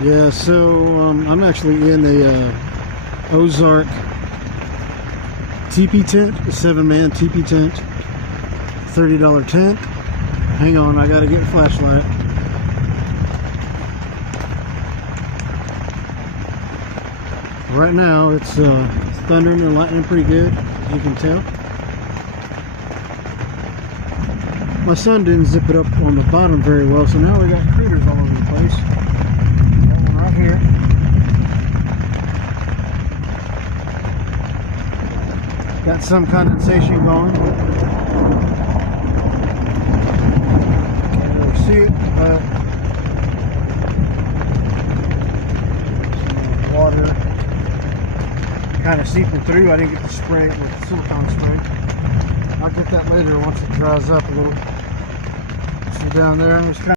Yeah, so I'm actually in the Ozark teepee tent, a 7-man teepee tent, $30 tent. Hang on, I gotta get a flashlight. Right now it's thundering and lightning pretty good, as you can tell. My son didn't zip it up on the bottom very well, so now we got critters all over the place. That one right here. Got some condensation going. Can't really see it, but some water kind of seeping through. I didn't get to spray it with silicone spray. I'll get that later once it dries up a little. See down there, it's kind